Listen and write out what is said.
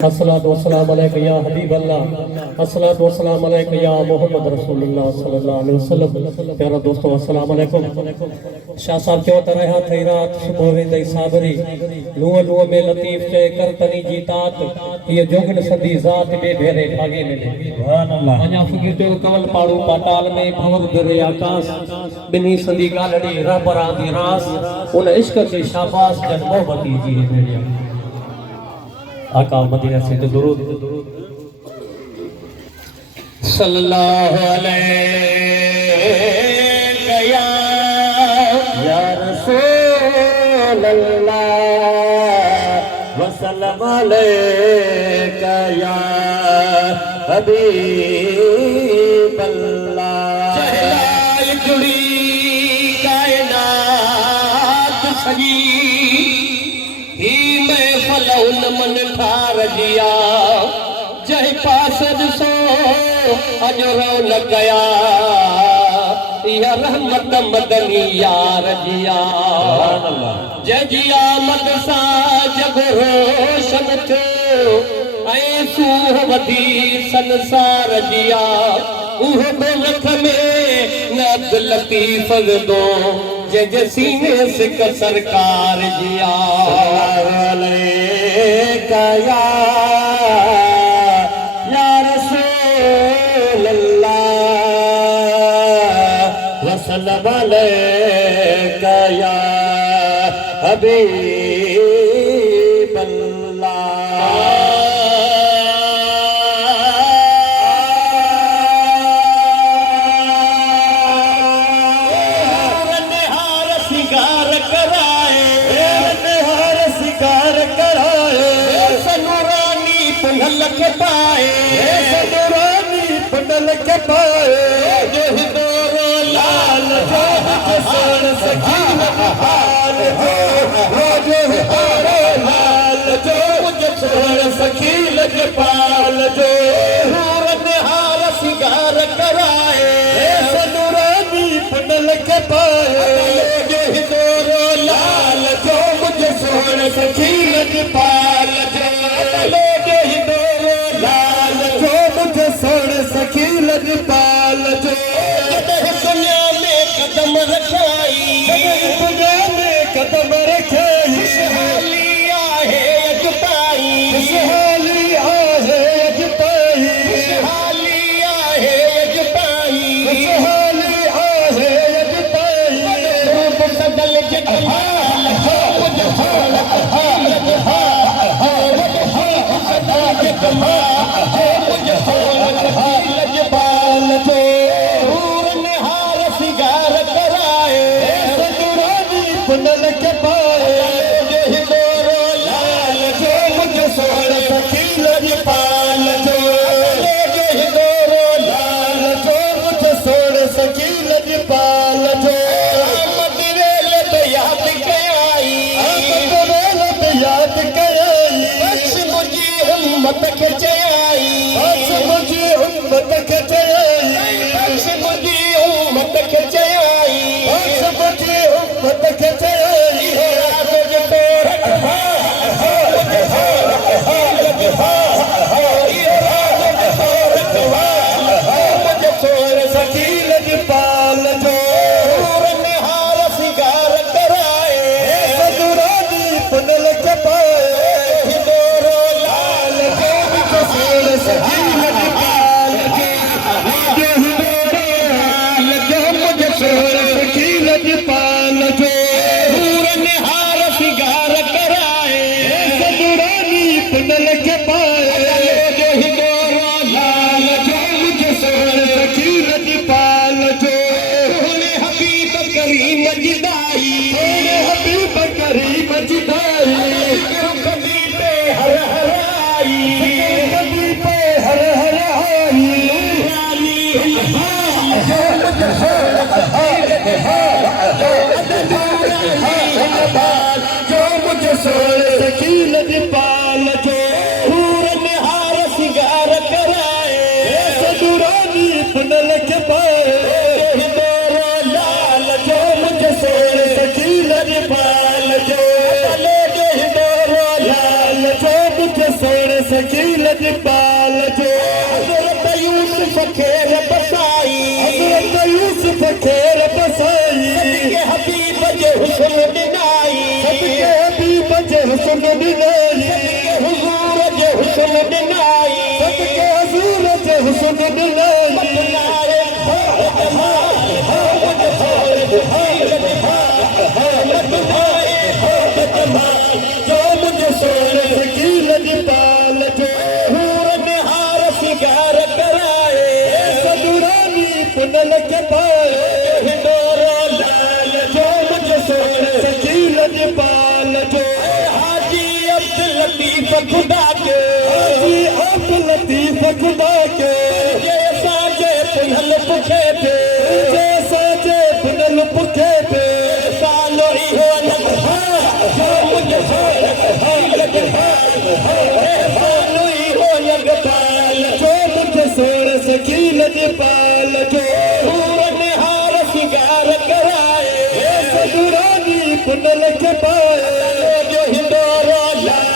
अस्सलातु वस्सलामु अलैका या हबीब अल्लाह, अस्सलातु वस्सलामु अलैका या मोहम्मद रसूलुल्लाह सल्लल्लाहु अलैहि वसल्लम। प्यारा दोस्तों अस्सलामु अलैकुम। शाह साहब चो तरह हाथ ही रात सुबह वेंदई साबरी लूह लूह में लतीफ चे करतनी जीतात ये जोगन सदी जात में भेरे भागे मिले। सुभान अल्लाह। अञा फकीर पे कवल पाड़ू पाटाल में भवग दरे आकाश बिनी सदी गालड़ी रहबरा दी रास उन इश्क के शाबाश जन मोहब्बती जी मेरी आका मदीना से दुरूद सल्लल्लाहु अलैहि या रसूल अल्लाह वसल्लम अलैका या हबीब अल्लाह। चहलाए जुड़ी कायनात सजी ही मैं फलौन मन ठार दिया जय पास सो अजरो न गया या रहमत मदनी यार जिया जय जिया मद सा जग रोशन थियो ऐ सूह वधी संसार जिया उह लख में न अब्दुल लतीफ दो जय जय सीने सिक सरकार जिया या रसूल अल्लाह वसल्लम अलैका या हबीब अल्लाह। के पाए सनुरानी पंडल के पाए जो हिंदोरो लाल जो किसान सखी हाल हो जो हिंदोरो लाल जो किसान सखी लजपाल जो निहार सिंगार कराए सनुरानी पंडल के पाए जो हिंदोरो लाल जो मुझे सोन सखी लजपाल जो सखी लजपाल जो दुनिया में कदम रखाई दुनिया में कदम रखाई खुशहालिया है अजपाई खुशहालिया है अजपाई खुशहालिया है अजपाई खुशहालिया है अजपाई बदल जगहाल जो मुझे हालत हालत हालत हालत लजपाल जो निहार सिंगार कराए सनुरानी पुनल के पाए जो हिंदोरो लाल जो मुझे सोन सखी लजपाल जो हिंदोरो लाल जो मुझे सोन सखी लजपाल जो मदरेल तो याद के आई मदरेल तो याद के आई बख्श मुझे उम्मत के चयाई बख्श मुझे उम्मत के चयाई बख्श मुझे उम्मत के चयाई बख्श मुझे उम्मत के चयाई मुझे तोर मुझे तोर सखी लजपाल जो निहार सिंगार कराए सनुरानी पुनल के पाए हिंदोरो लाल जो मुझे सोन सखी लजपाल लजपाल जो निहार सिंगार कराए सनुरानी पुनल के पाए जो हिंदोरो लाल जो मुझे सोन सखी लजपाल जो हबीब करीम जिदाई हबीब करीम जिदाई कभी पे हर हर आई कभी पे हर हर आई जो मुझे सोन सखी लजपाल जो निहार सिंगार कराए सनुरानी पुनल के पाए हिंदोरो लाल जो मुझे सोन सखी लजपाल जो हिंदोरो लाल जो मुझे सोन सखी शकील जी बाल जो हज़रत यूसुफ खेर बसाई हज़रत यूसुफ खेर बसाई सदके हबीब जे हुस्न ॾिनाई सदके हबीब जे हुस्न ॾिनाई सदके हुज़ूर जे हुस्न ॾिनाई सदके हज़ूर जे हुस्न ॾिनाई बतलाए जो मुझे सोने शकील जी बाल जो हूर निहार सिंगार कराए सदुरानी पुनल के पाए हिंडोरो लाल जो मुझे सोने शकील जी बाल जो हाजी अब्दुल लतीफ खुदा के हाजी अब्दुल लतीफ खुदा के जैसा जे पुनल पुखे पे जैसा जे पुनल पुखे पे सालो इहो लगभा जो मुझे सोने सालो इहो लगबाल जो मुझे सोने शकील जी बाल जो हूर निहार सिंगार कराए सदुरानी पुनल के पाए जो हिंडोरो लाल